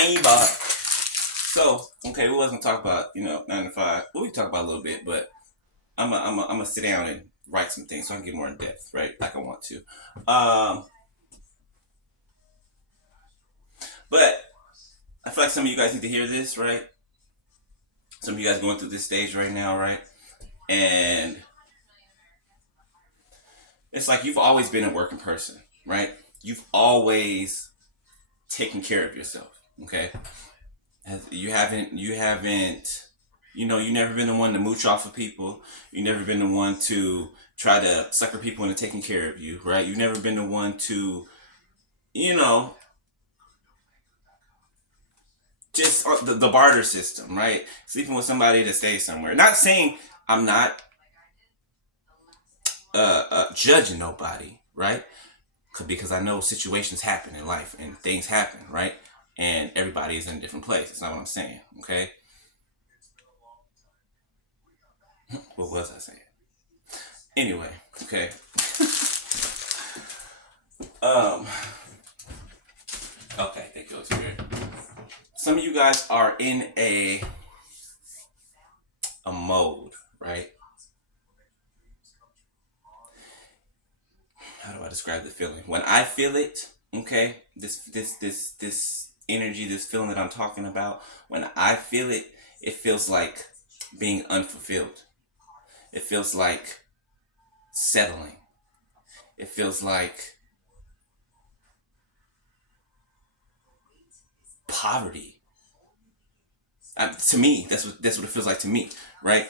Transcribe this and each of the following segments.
ain't bought. So, okay, we wasn't talk about, 9 to 5. Well, we talk about a little bit, but I'm gonna sit down and write some things so I can get more in depth, right? Like I want to. But I feel like some of you guys need to hear this, right? Some of you guys going through this stage right now, right? And it's like you've always been a working person, right? You've always taken care of yourself, okay? You never been the one to mooch off of people. You never been the one to try to sucker people into taking care of you, right? You've never been the one to, you know, just the barter system, right? Sleeping with somebody to stay somewhere. Not saying I'm not judging nobody, right? Because I know situations happen in life and things happen, right? And everybody is in a different place. That's not what I'm saying, okay? What was I saying? Anyway, okay. Um. Okay, thank you, Holy Spirit. Some of you guys are in a mode, right? How do I describe the feeling? When I feel it, okay, this energy, this feeling that I'm talking about, when I feel it, it feels like being unfulfilled. It feels like settling. It feels like poverty. To me, that's what it feels like to me, right?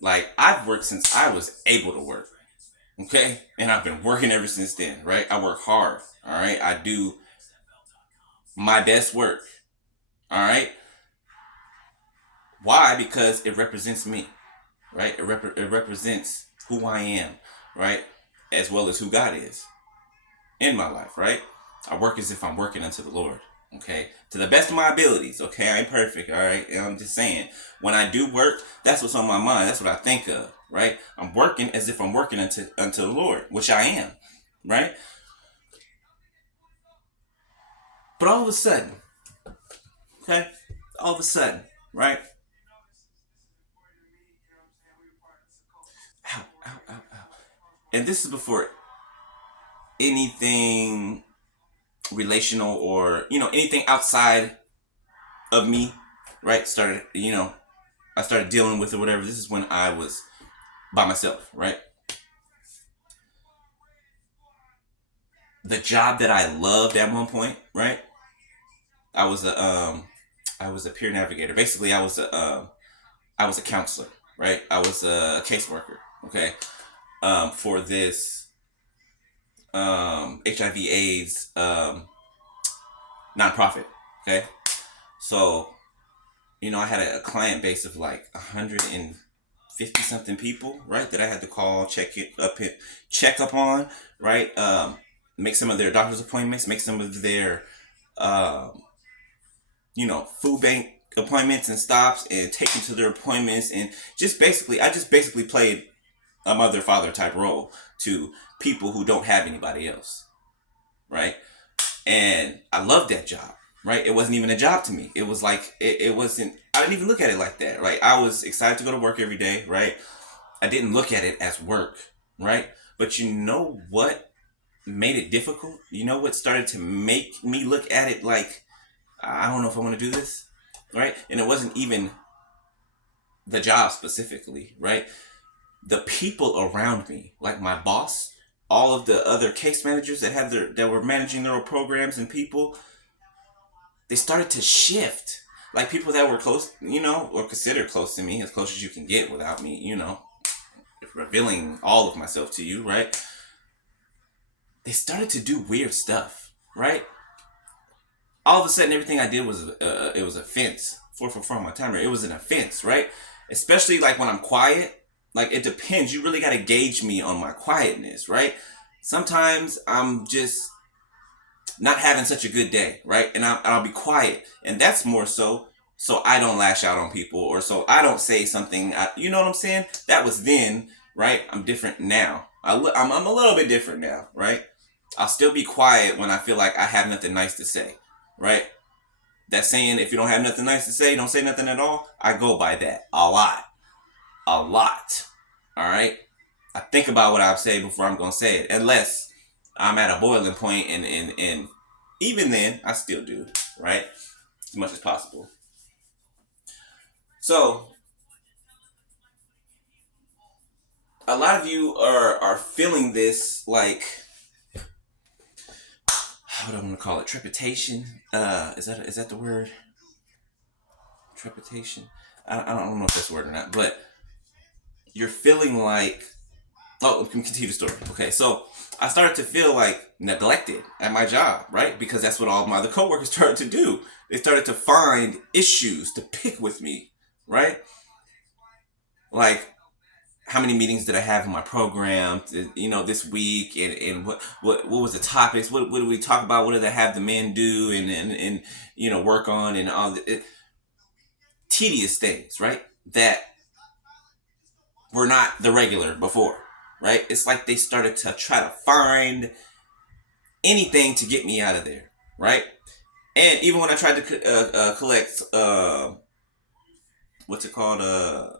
Like I've worked since I was able to work, okay, and I've been working ever since then, right? I work hard, all right. I do my best work, all right. Why? Because it represents me, right? It represents who I am, right, as well as who God is in my life, right? I work as if I'm working unto the Lord. Okay, to the best of my abilities. Okay, I ain't perfect. All right, and I'm just saying, when I do work, that's what's on my mind. That's what I think of. Right, I'm working as if I'm working unto the Lord, which I am. Right, but all of a sudden, okay, all of a sudden, right, ow, ow, ow, ow, and this is before anything relational or anything outside of me, right? Started, I started dealing with it, whatever. This is when I was by myself, right? The job that I loved at one point, right? I was a I was a peer navigator. Basically, I was a counselor, right? I was a caseworker, okay, for this HIV/AIDS nonprofit, okay. So I had a client base of like 150 something people, right? That I had to call, check up on, right? Make some of their doctor's appointments, make some of their, um, food bank appointments and stops, and take them to their appointments, and I just basically played a mother father type role to people who don't have anybody else, right? And I loved that job, right? It wasn't even a job to me. It was like it wasn't. I didn't even look at it like that, right? I was excited to go to work every day, right? I didn't look at it as work, right? But you know what made it difficult? You know what started to make me look at it like I don't know if I want to do this, right? And it wasn't even the job specifically, right? The people around me, like my boss, all of the other case managers that were managing their own programs and people, they started to shift. Like people that were close, or considered close to me, as close as you can get without me, revealing all of myself to you, right? They started to do weird stuff, right? All of a sudden, everything I did was it was a offense. 444 on my timer. It was an offense, right? Especially like when I'm quiet. Like it depends. You really got to gauge me on my quietness, right? Sometimes I'm just not having such a good day, right? And I'll be quiet, and that's more so I don't lash out on people, or so I don't say something. You know what I'm saying? That was then, right? I'm different now. I'm a little bit different now, right? I'll still be quiet when I feel like I have nothing nice to say, right? That saying, if you don't have nothing nice to say, don't say nothing at all. I go by that a lot. A lot. All right? I think about what I'll say before I'm going to say it. Unless I'm at a boiling point, and even then, I still do. Right? As much as possible. So, a lot of you are feeling this, like, what do I want to call it? Trepidation. Is that the word? Trepidation. I don't know if that's the word or not, but you're feeling like, oh, we can continue the story. Okay, so I started to feel like neglected at my job, right? Because that's what all my other coworkers started to do. They started to find issues to pick with me, right? Like, how many meetings did I have in my program, this week, and what was the topics? What did we talk about? What did I have the men do and work on, and all the tedious things, right? That were not the regular before, right? It's like they started to try to find anything to get me out of there, right? And even when I tried to collect, what's it called?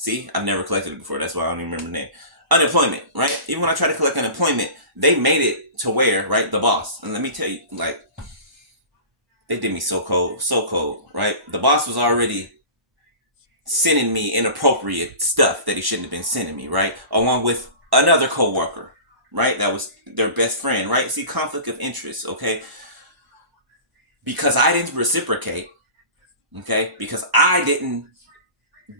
See, I've never collected it before. That's why I don't even remember the name. Unemployment, right? Even when I tried to collect unemployment, they made it to where, right? The boss, and let me tell you, like, they did me so cold, right? The boss was already sending me inappropriate stuff that he shouldn't have been sending me, right? Along with another coworker, right? That was their best friend, right? See, conflict of interest, okay? Because I didn't reciprocate, okay? Because I didn't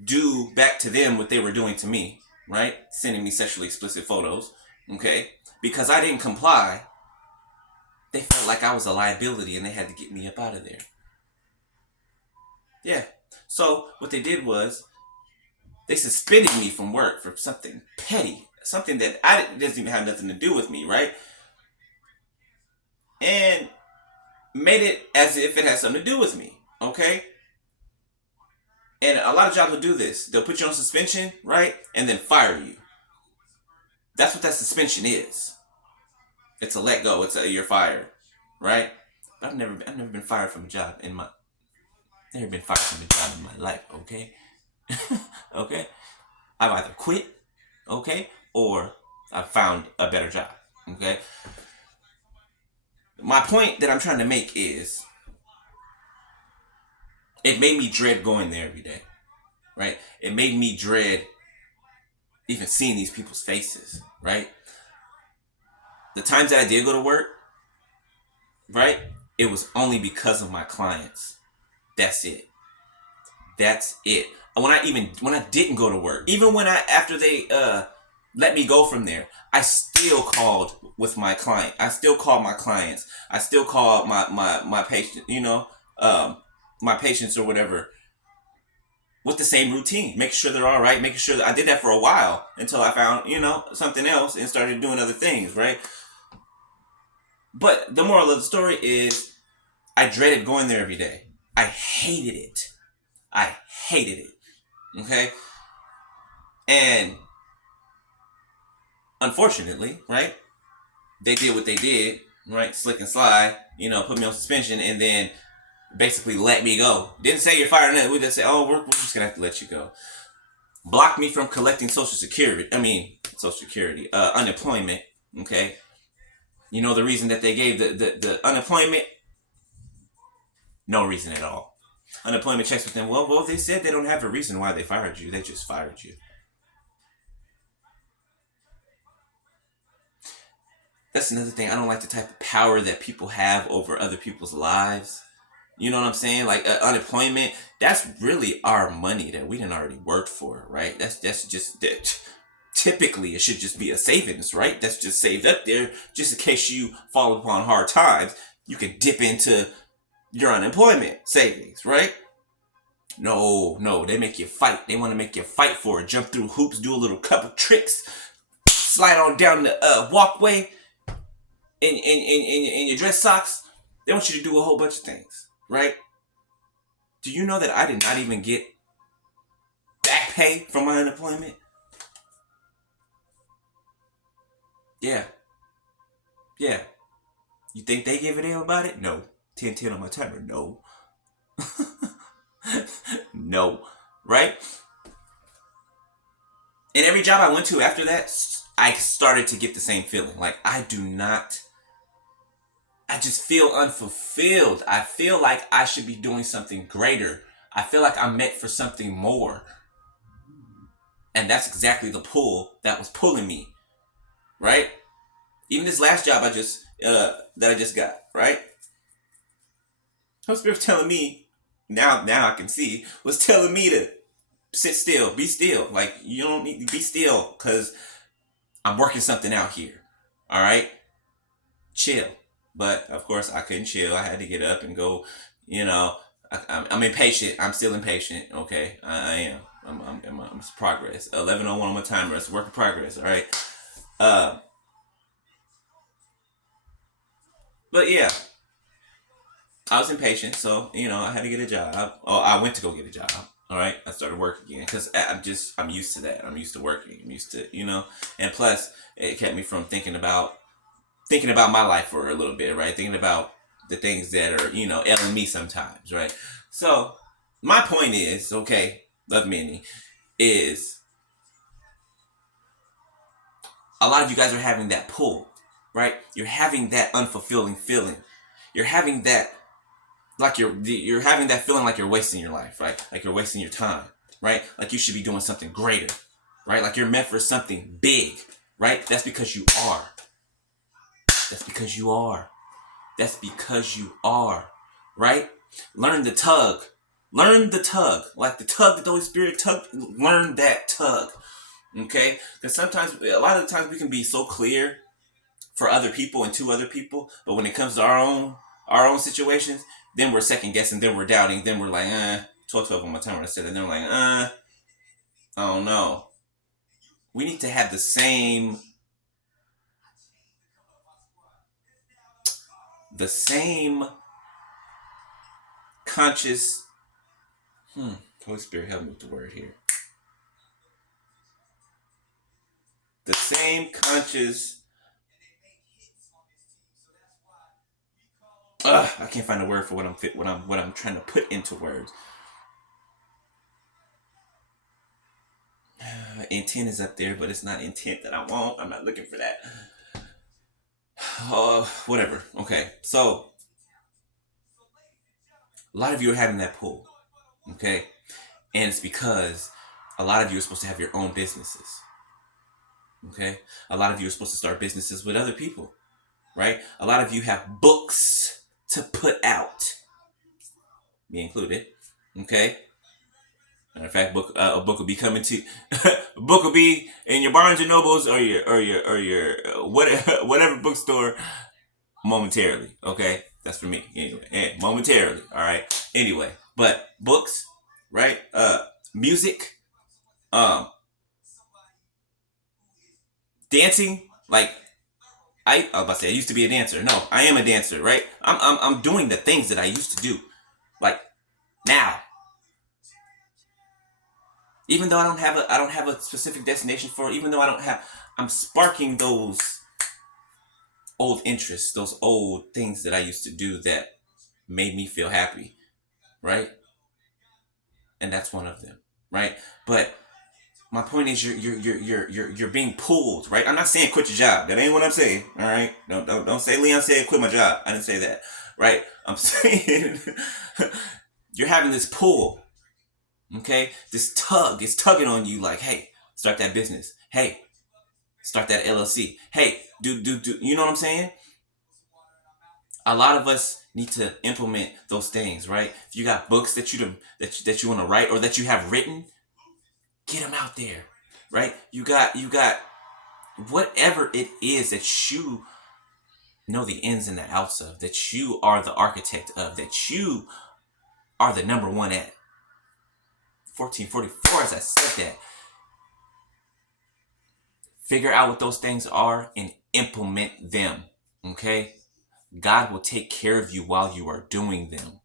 do back to them what they were doing to me, right? Sending me sexually explicit photos, okay? Because I didn't comply, they felt like I was a liability and they had to get me up out of there. Yeah. So what they did was they suspended me from work for something petty, something that doesn't even have nothing to do with me, right? And made it as if it had something to do with me, okay? And a lot of jobs will do this. They'll put you on suspension, right? And then fire you. That's what that suspension is. It's a let go. You're fired, right? But I've never been fired from a job never been fired from a job in my life, okay? Okay? I've either quit, okay, or I've found a better job, okay? My point that I'm trying to make is it made me dread going there every day, right? It made me dread even seeing these people's faces, right? The times that I did go to work, right, it was only because of my clients. That's it. That's it. When I didn't go to work, even after they let me go from there, I still called with my client. I still called my clients. I still called my patient, my patients or whatever, with the same routine, making sure they're all right, making sure that I did that for a while until I found, something else and started doing other things, right? But the moral of the story is I dreaded going there every day. I hated it. I hated it. Okay? And unfortunately, right, they did what they did, right? Slick and slide, put me on suspension and then basically let me go. Didn't say you're fired. We just say, oh, we're just going to have to let you go. Blocked me from collecting Social Security, unemployment, okay? You know the reason that they gave the unemployment? No reason at all. Unemployment checks with them. Well, they said they don't have a reason why they fired you. They just fired you. That's another thing. I don't like the type of power that people have over other people's lives. You know what I'm saying? Like unemployment, that's really our money that we didn't already worked for, right? That's just that. Typically, it should just be a savings, right? That's just saved up there just in case you fall upon hard times. You can dip into your unemployment savings, right? No, they make you fight. They want to make you fight for it. Jump through hoops, do a little couple tricks, slide on down the walkway in your dress socks. They want you to do a whole bunch of things, right? Do you know that I did not even get back pay from my unemployment? Yeah. You think they give a damn about it? No. 10-10 on my timer? No. No, right? And every job I went to after that, I started to get the same feeling. Like, I just feel unfulfilled. I feel like I should be doing something greater. I feel like I'm meant for something more. And that's exactly the pull that was pulling me, right? Even this last job that I just got, right? Holy Spirit was telling me, now I can see, was telling me to sit still, be still. Like, you don't need to be still because I'm working something out here. All right? Chill. But of course, I couldn't chill. I had to get up and go. You know, I'm impatient. I'm still impatient. Okay, I am. I'm progress. 11:01 on my timer. It's a work in progress. All right. Uh, but yeah, I was impatient, so I had to get a job. Oh, I went to go get a job. All right, I started work again because I'm used to that. I'm used to working. I'm used to and plus it kept me from thinking about my life for a little bit, right? Thinking about the things that are, ailing me sometimes, right? So my point is, okay, love many, is a lot of you guys are having that pull, right? You're having that unfulfilling feeling. You're having that like you're having that feeling like you're wasting your life, right? Like you're wasting your time, right? Like you should be doing something greater, right? Like you're meant for something big, right? That's because you are. That's because you are. That's because you are, right? Learn the tug. Learn the tug. Like the tug that the Holy Spirit tug. Learn that tug. Okay? Because sometimes, a lot of the times we can be so clear for other people and to other people, but when it comes to our own situations, then we're second guessing, then we're doubting, then we're like, 12 on my timer, I said that, then we're like, I don't know. We need to have the same conscious, Holy Spirit, help me with the word here. The same conscious, I can't find a word for what I'm trying to put into words. Intent is up there, but it's not intent that I want. I'm not looking for that. Whatever. Okay, so a lot of you are having that pull, okay, and it's because a lot of you are supposed to have your own businesses, okay. A lot of you are supposed to start businesses with other people, right? A lot of you have books to put out, me included, okay. Matter of fact, a book will be coming to, a book will be in your Barnes and Nobles or your whatever bookstore momentarily. Okay, that's for me anyway. And momentarily, all right. Anyway, but books, right? Music, um, dancing. Like I was about to say, I used to be a dancer. No, I am a dancer, right? I'm doing the things that I used to do, like now. Even though I don't have a specific destination for it, even though I'm sparking those old interests, those old things that I used to do that made me feel happy, right? And that's one of them, right? But my point is, you're being pulled, right? I'm not saying quit your job. That ain't what I'm saying. All right, don't say Leon said quit my job. I didn't say that, right? I'm saying you're having this pull, okay? This tug is tugging on you, like, hey, start that business. Hey, start that LLC. Hey, do. You know what I'm saying? A lot of us need to implement those things, right? If you got books that you want to write or that you have written, get them out there, right? You got whatever it is that you know the ins and the outs of, that you are the architect of, that you are the number one at. 1444, as I said that. Figure out what those things are and implement them, okay? God will take care of you while you are doing them.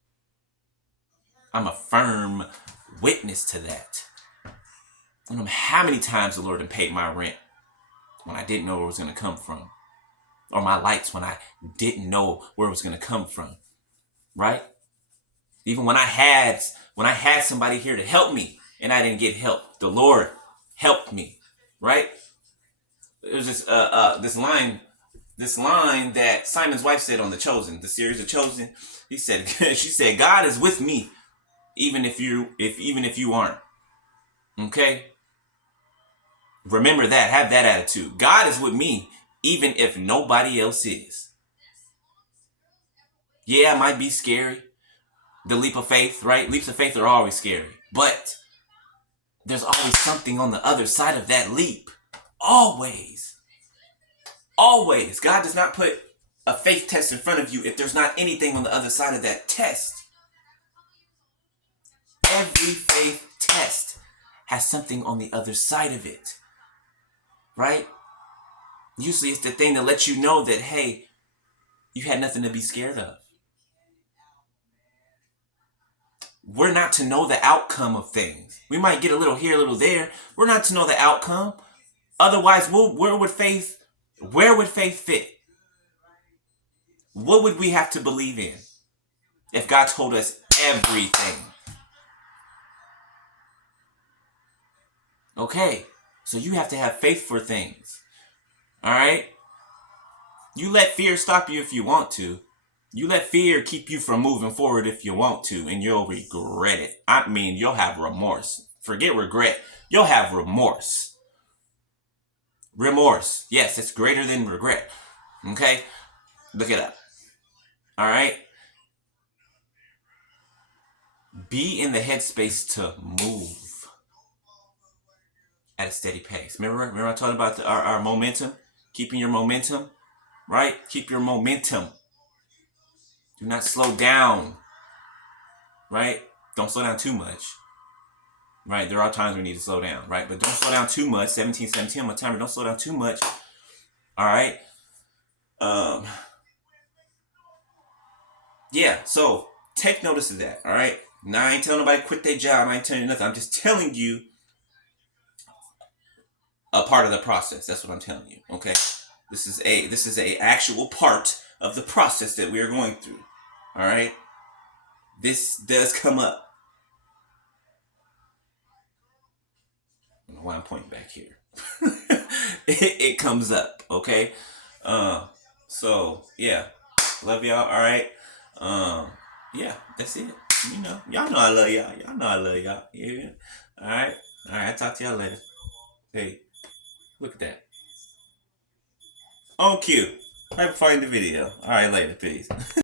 I'm a firm witness to that. I don't know how many times the Lord had paid my rent when I didn't know where it was going to come from, or my lights when I didn't know where it was going to come from, right? Even when I had somebody here to help me and I didn't get help, the Lord helped me, right? It was just this line that Simon's wife said on The Chosen, the series The Chosen. He said, she said, God is with me, even if you aren't. Okay? Remember that. Have that attitude. God is with me, even if nobody else is. Yeah, it might be scary. The leap of faith, right? Leaps of faith are always scary. But there's always something on the other side of that leap. Always. Always. God does not put a faith test in front of you if there's not anything on the other side of that test. Every faith test has something on the other side of it. Right? Usually it's the thing that lets you know that, hey, you had nothing to be scared of. We're not to know the outcome of things. We might get a little here, a little there. We're not to know the outcome. Otherwise, where would faith fit? What would we have to believe in if God told us everything? Okay, so you have to have faith for things. All right? You let fear stop you if you want to. You let fear keep you from moving forward if you want to, and you'll regret it. I mean, you'll have remorse. Forget regret. You'll have remorse. Remorse. Yes, it's greater than regret. Okay? Look it up. All right? Be in the headspace to move at a steady pace. Remember I talked about our momentum? Keeping your momentum, right? Keep your momentum. Do not slow down, right? Don't slow down too much, right? There are times we need to slow down, right? But don't slow down too much. 17 on my timer. Don't slow down too much. All right. Yeah. So take notice of that. All right. Now I ain't telling nobody to quit their job. I ain't telling you nothing. I'm just telling you a part of the process. That's what I'm telling you. Okay. This is a actual part of the process that we are going through. All right. This does come up. I don't know why I'm pointing back here. it comes up. Okay. So yeah, love y'all. All right. Yeah, that's it. Y'all know I love y'all. Y'all know I love y'all. Yeah. All right. All right. I'll talk to y'all later. Hey, look at that. On cue. Right before I end the video. All right, later. Peace.